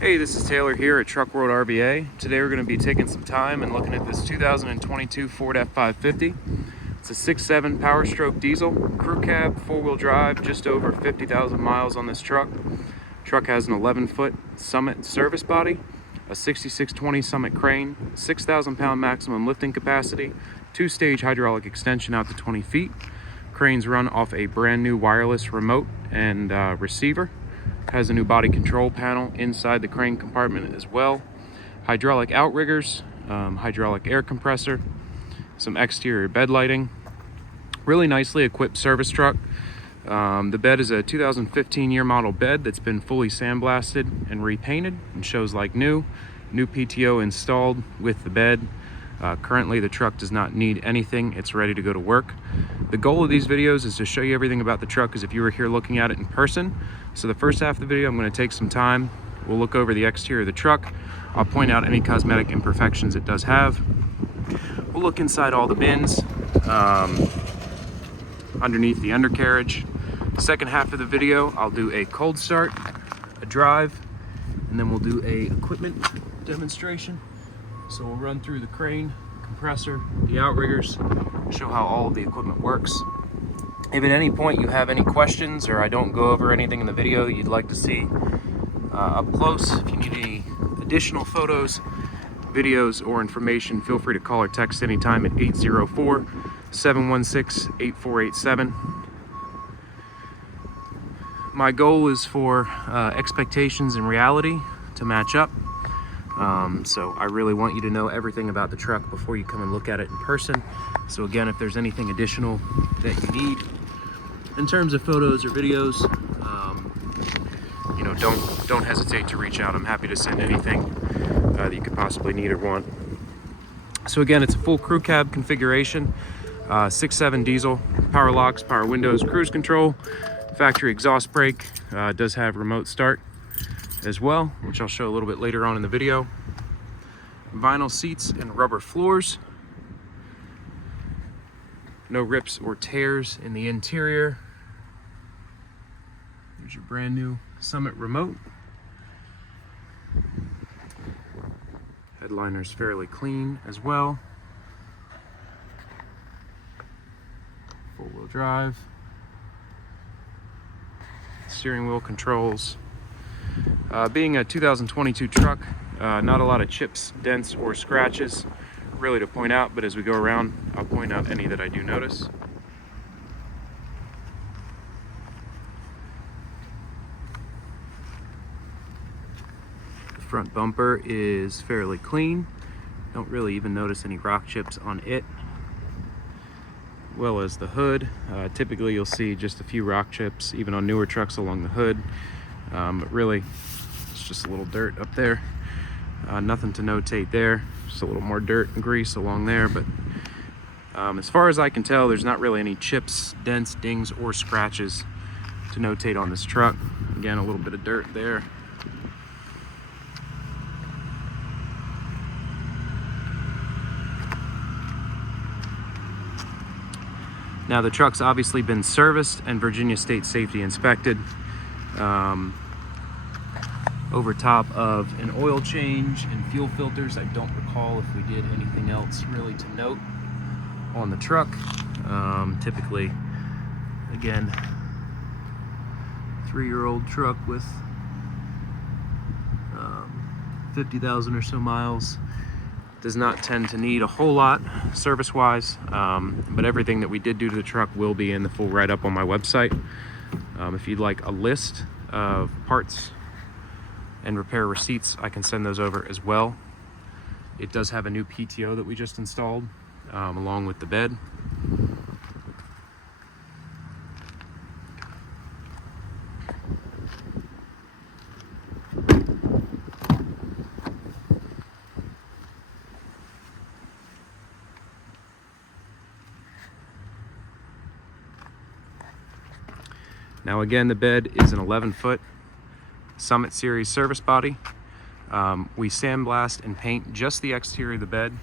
Hey, this is Taylor here at Truck World RVA. Today we're going to be taking some time and looking at this 2022 Ford F550. It's a 6.7 Powerstroke diesel, crew cab, four-wheel drive, just over 50,000 miles on this truck. Truck has an 11-foot Summit service body, a 6620 Summit crane, 6,000 pound maximum lifting capacity, two-stage hydraulic extension out to 20 feet. Cranes run off a brand new wireless remote and receiver. Has a new body control panel inside the crane compartment as well. Hydraulic outriggers, hydraulic air compressor, some exterior bed lighting. Really nicely equipped service truck. The bed is a 2015 year model bed that's been fully sandblasted and repainted and shows like new. New PTO installed with the bed. Currently the truck does not need anything. It's ready to go to work. The goal of these videos is to show you everything about the truck as if you were here looking at it in person. So the first half of the video, I'm going to take some time. We'll look over the exterior of the truck. I'll point out any cosmetic imperfections it does have. We'll look inside all the bins, underneath the undercarriage. Second half of the video, I'll do a cold start, a drive, and then we'll do a equipment demonstration. So we'll run through the crane, compressor, the outriggers, show how all of the equipment works. If at any point you have any questions or I don't go over anything in the video you'd like to see up close, if you need any additional photos, videos, or information, feel free to call or text anytime at 804-716-8487. My goal is for expectations and reality to match up. So I really want you to know everything about the truck before you come and look at it in person. So again, if there's anything additional that you need in terms of photos or videos, don't hesitate to reach out. I'm happy to send anything that you could possibly need or want. So again, it's a full crew cab configuration, 6.7 diesel, power locks, power windows, cruise control, factory exhaust brake, does have remote start as well, which I'll show a little bit later on in the video. Vinyl seats and rubber floors. No rips or tears in the interior. There's your brand new Summit remote. Headliner's fairly clean as well. Four-wheel drive. Steering wheel controls. Being a 2022 truck, not a lot of chips, dents, or scratches really to point out, but as we go around, I'll point out any that I do notice. The front bumper is fairly clean. Don't really even notice any rock chips on it. Well as the hood. Typically you'll see just a few rock chips, even on newer trucks along the hood. But really, it's just a little dirt up there. Nothing to notate there. Just a little more dirt and grease along there. But as far as I can tell, there's not really any chips, dents, dings, or scratches to notate on this truck. Again, a little bit of dirt there. Now the truck's obviously been serviced and Virginia State Safety inspected. Over top of an oil change and fuel filters. I don't recall if we did anything else really to note on the truck. Typically, again, 3-year-old truck with 50,000 or so miles. Does not tend to need a whole lot service-wise, but everything that we did do to the truck will be in the full write-up on my website. If you'd like a list of parts and repair receipts, I can send those over as well. It does have a new PTO that we just installed, along with the bed. Now again, the bed is an 11-foot Summit Series service body. We sandblast and paint just the exterior of the bed.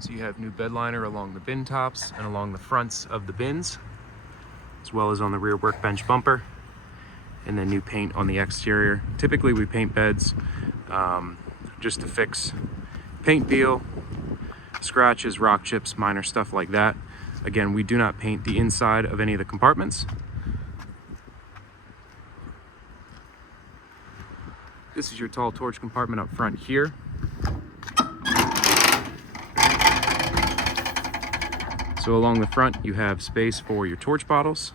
So you have new bedliner along the bin tops and along the fronts of the bins, as well as on the rear workbench bumper, and then new paint on the exterior. Typically we paint beds just to fix paint peel, scratches, rock chips, minor stuff like that. Again, we do not paint the inside of any of the compartments. This is your tall torch compartment up front here. So along the front, you have space for your torch bottles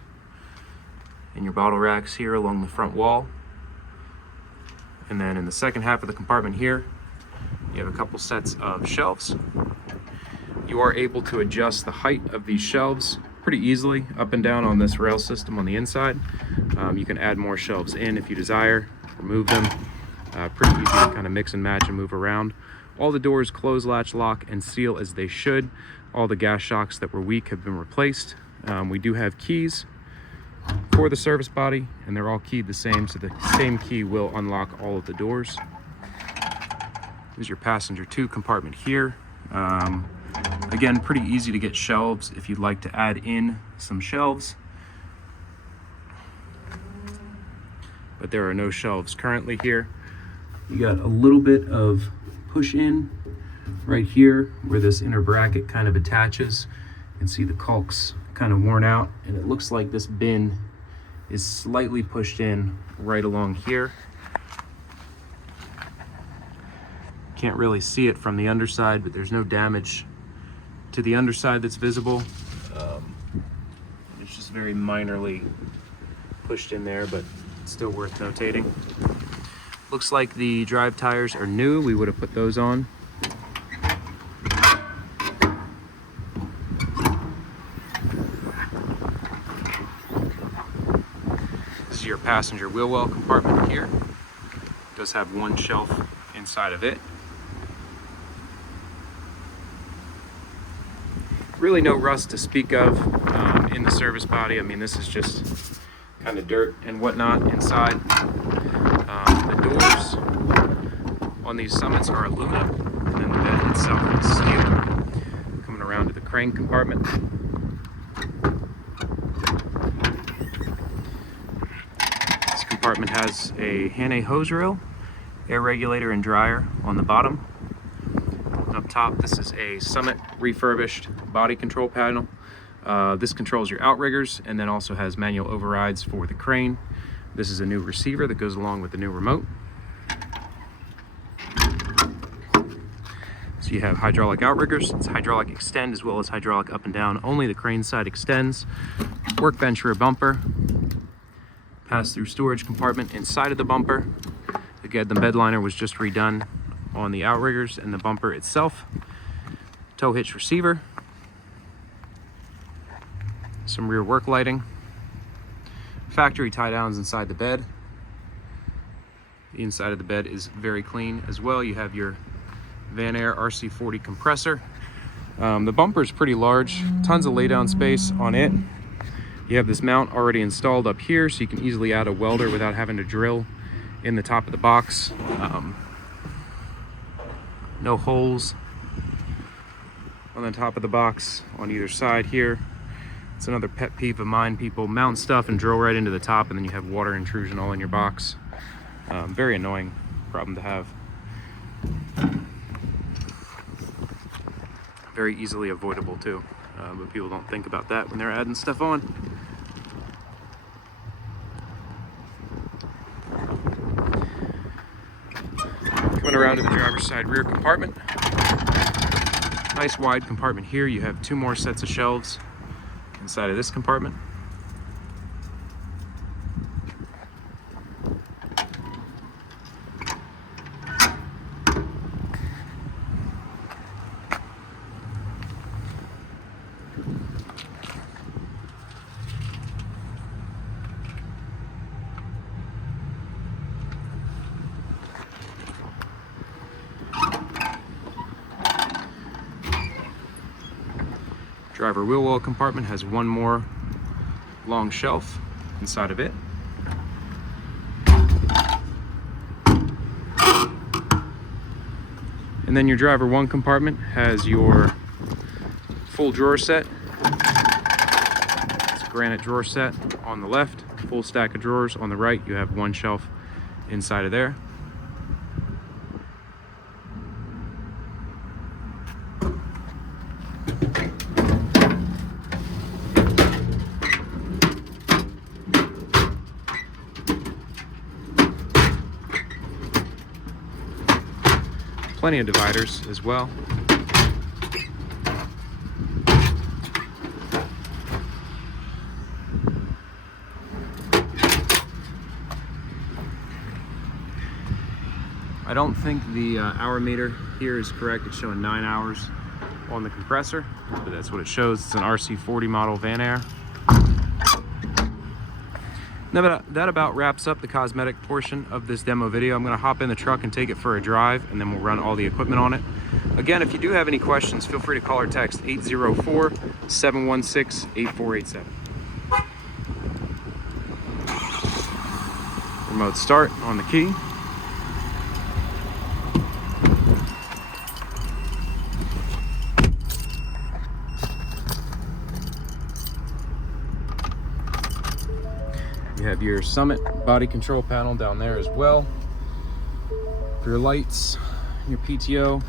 and your bottle racks here along the front wall. And then in the second half of the compartment here, you have a couple sets of shelves. You are able to adjust the height of these shelves pretty easily up and down on this rail system on the inside. You can add more shelves in if you desire, remove them. Pretty easy to kind of mix and match and move around. All the doors close, latch, lock, and seal as they should. All the gas shocks that were weak have been replaced. We do have keys for the service body, and they're all keyed the same, so the same key will unlock all of the doors. Here's your passenger 2 compartment here. Again, pretty easy to get shelves if you'd like to add in some shelves. But there are no shelves currently here. You got a little bit of push in right here where this inner bracket kind of attaches. You can see the caulk's kind of worn out, and it looks like this bin is slightly pushed in right along here. Can't really see it from the underside, but there's no damage to the underside that's visible. It's just very minorly pushed in there, but still worth notating. Looks like the drive tires are new. We would have put those on. This is your passenger wheel well compartment here. It does have one shelf inside of it. Really no rust to speak of in the service body. I mean, this is just kind of dirt and whatnot inside. The doors on these summits are aluminum, and then the bed itself is steel. Coming around to the crane compartment. This compartment has a Hannay hose reel, air regulator and dryer on the bottom. Up top, this is a Summit refurbished body control panel. This controls your outriggers and then also has manual overrides for the crane. This is a new receiver that goes along with the new remote. So you have hydraulic outriggers. It's hydraulic extend as well as hydraulic up and down. Only the crane side extends. Workbench rear bumper. Pass-through storage compartment inside of the bumper. Again, the bedliner was just redone on the outriggers and the bumper itself. Tow hitch receiver. Some rear work lighting. Factory tie downs inside the bed. The inside of the bed is very clean as well. You have your Van Air RC40 compressor. The bumper is pretty large, tons of laydown space on it. You have this mount already installed up here, so you can easily add a welder without having to drill in the top of the box. No holes on the top of the box on either side here. It's another pet peeve of mine. People mount stuff and drill right into the top, and then you have water intrusion all in your box. Very annoying problem to have. Very easily avoidable too, but people don't think about that when they're adding stuff on. Coming around to the driver's side rear compartment. Nice wide compartment here. You have 2 more sets of shelves inside of this compartment. Driver wheel well compartment has 1 more long shelf inside of it. And then your driver 1 compartment has your full drawer set. It's a granite drawer set on the left, full stack of drawers on the right. You have 1 shelf inside of there. plenty of dividers as well. I don't think the hour meter here is correct. It's showing 9 hours on the compressor, but that's what it shows. It's an RC40 model Van Air. Now that about wraps up the cosmetic portion of this demo video. I'm going to hop in the truck and take it for a drive, and then we'll run all the equipment on it. Again, if you do have any questions, feel free to call or text 804-716-8487. Remote start on the key. You have your Summit body control panel down there as well. For your lights, your PTO,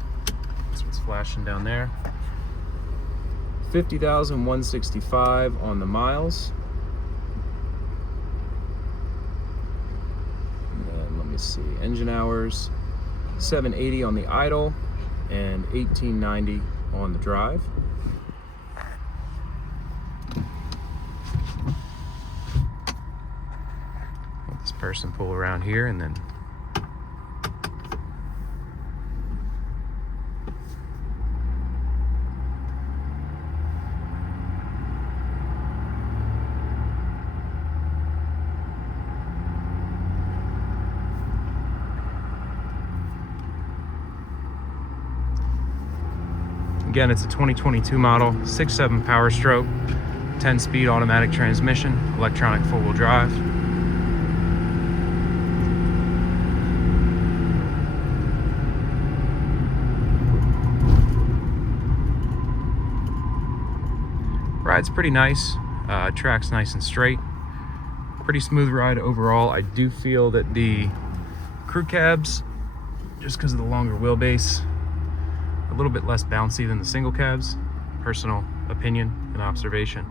that's what's flashing down there. 50,165 on the miles. And then let me see, engine hours, 780 on the idle and 1890 on the drive. This person pull around here and then again, it's a 2022 model, 6.7 Powerstroke, 10-speed automatic transmission, electronic four-wheel drive. Ride's pretty nice, track's nice and straight. Pretty smooth ride overall. I do feel that the crew cabs, just because of the longer wheelbase, a little bit less bouncy than the single cabs. Personal opinion and observation.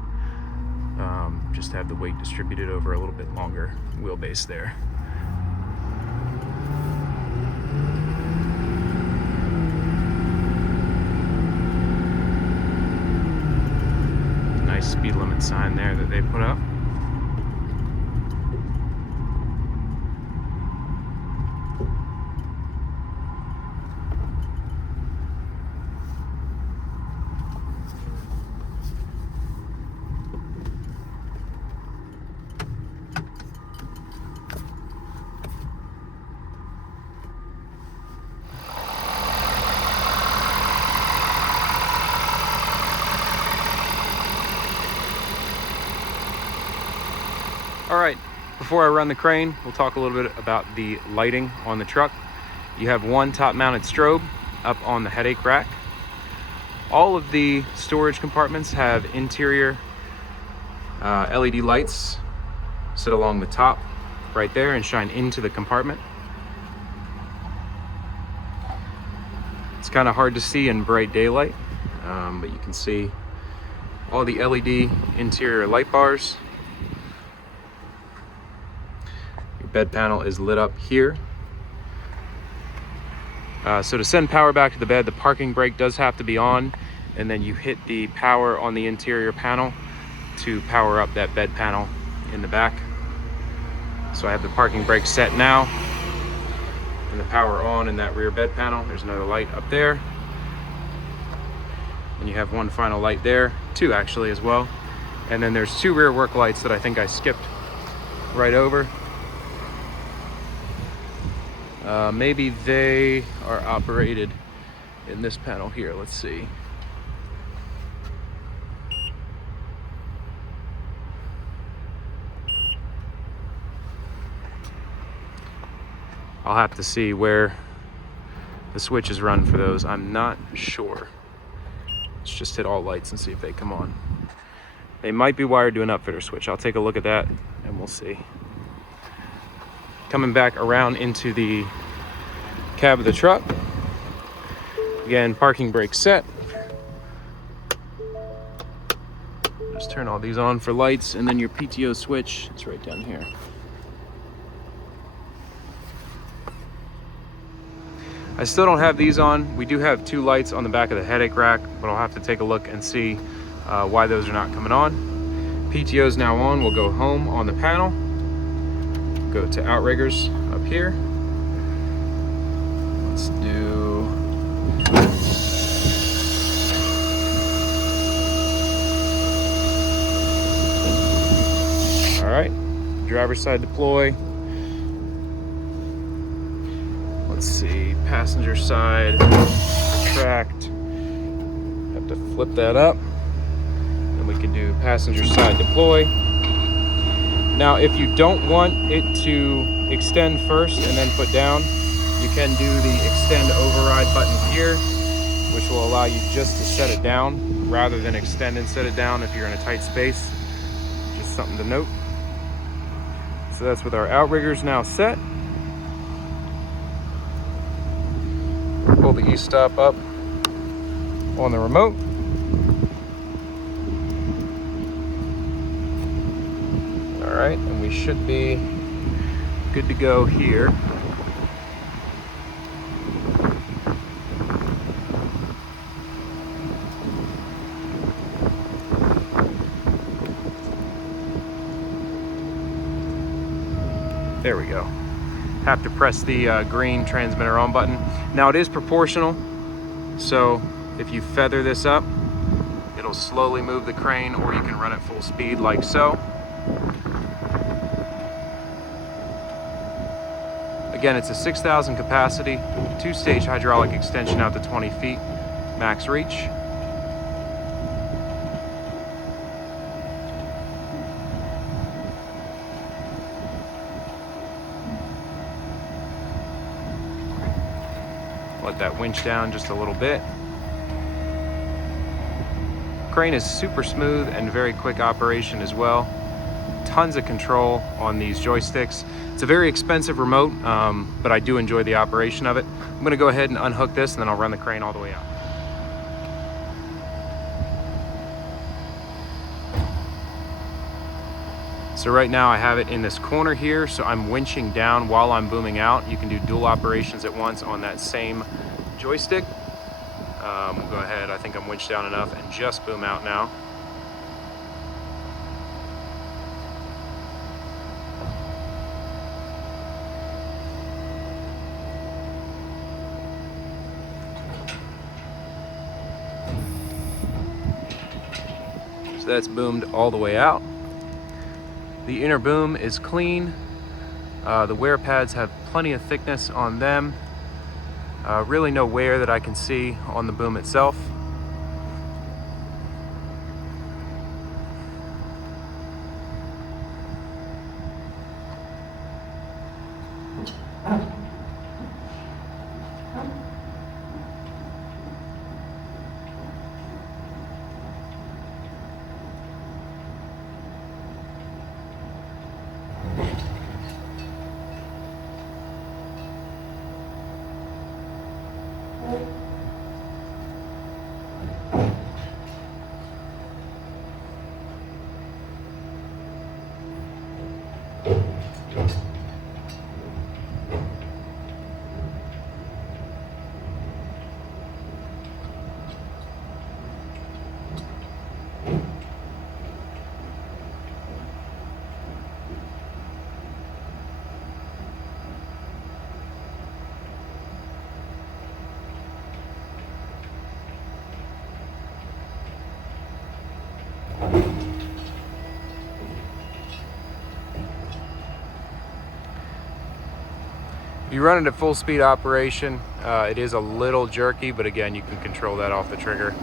Just have the weight distributed over a little bit longer wheelbase there. Speed limit sign there that they put up. All right, before I run the crane, we'll talk a little bit about the lighting on the truck. You have one top-mounted strobe up on the headache rack. All of the storage compartments have interior LED lights sit along the top right there and shine into the compartment. It's kind of hard to see in bright daylight, but you can see all the LED interior light bars. Bed panel is lit up here. So to send power back to the bed, the parking brake does have to be on, and then you hit the power on the interior panel to power up that bed panel in the back. So I have the parking brake set now, and the power on in that rear bed panel. There's another light up there. And you have one final light there, two actually as well. And then there's two rear work lights that I think I skipped right over. Maybe they are operated in this panel here. Let's see. I'll have to see where the switch is run for those. I'm not sure. Let's just hit all lights and see if they come on. They might be wired to an upfitter switch. I'll take a look at that and we'll see. Coming back around into the cab of the truck. Again, parking brake set. Just turn all these on for lights, and then your PTO switch, it's right down here. I still don't have these on. We do have 2 lights on the back of the headache rack, but I'll have to take a look and see why those are not coming on. PTO is now on. We'll go home on the panel. Go to outriggers up here. Let's do... All right, driver's side deploy. Let's see, passenger side, retract. Have to flip that up. And we can do passenger side deploy. Now, if you don't want it to extend first and then put down, you can do the extend override button here, which will allow you just to set it down rather than extend and set it down if you're in a tight space. Just something to note. So that's with our outriggers now set. Pull the e-stop up on the remote. All right, and we should be good to go here. There we go. Have to press the green transmitter on button. Now it is proportional, so if you feather this up, it'll slowly move the crane, or you can run at full speed like so. Again, it's a 6,000 capacity, 2-stage hydraulic extension out to 20 feet, max reach. Let that winch down just a little bit. Crane is super smooth and very quick operation as well. Tons of control on these joysticks. It's a very expensive remote, but I do enjoy the operation of it. I'm gonna go ahead and unhook this and then I'll run the crane all the way out. So right now I have it in this corner here, so I'm winching down while I'm booming out. You can do dual operations at once on that same joystick. We'll go ahead, I think I'm winched down enough, and just boom out now. So that's boomed all the way out. The inner boom is clean. The wear pads have plenty of thickness on them. Really no wear that I can see on the boom itself. If you run it at full speed operation, it is a little jerky, but again, you can control that off the trigger.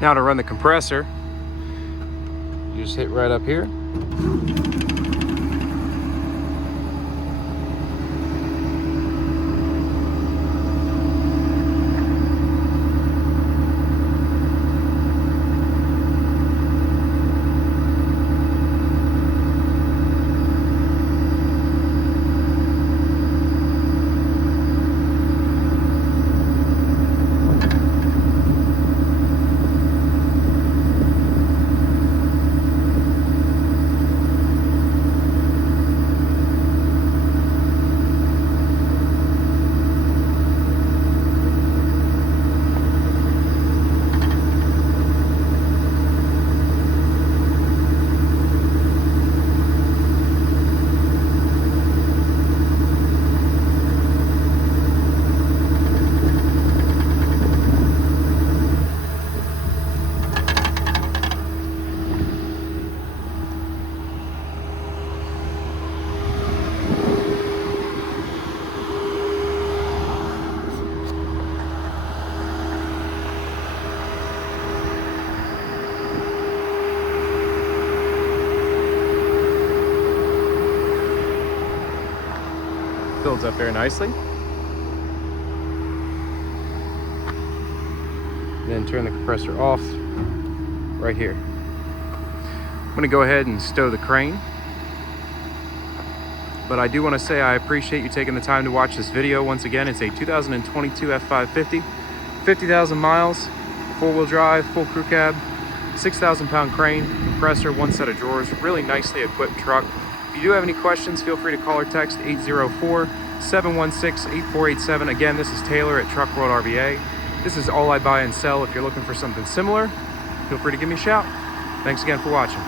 Now to run the compressor, you just hit right up here. Builds up very nicely. Then turn the compressor off right here. I'm going to go ahead and stow the crane. But I do want to say I appreciate you taking the time to watch this video. Once again, it's a 2022 F550, 50,000 miles, four-wheel drive, full crew cab, 6,000 pound crane, compressor, one set of drawers, really nicely equipped truck. If you do have any questions, feel free to call or text 804-716-8487. Again, this is Taylor at Truck World RVA. This is all I buy and sell. If you're looking for something similar, feel free to give me a shout. Thanks again for watching.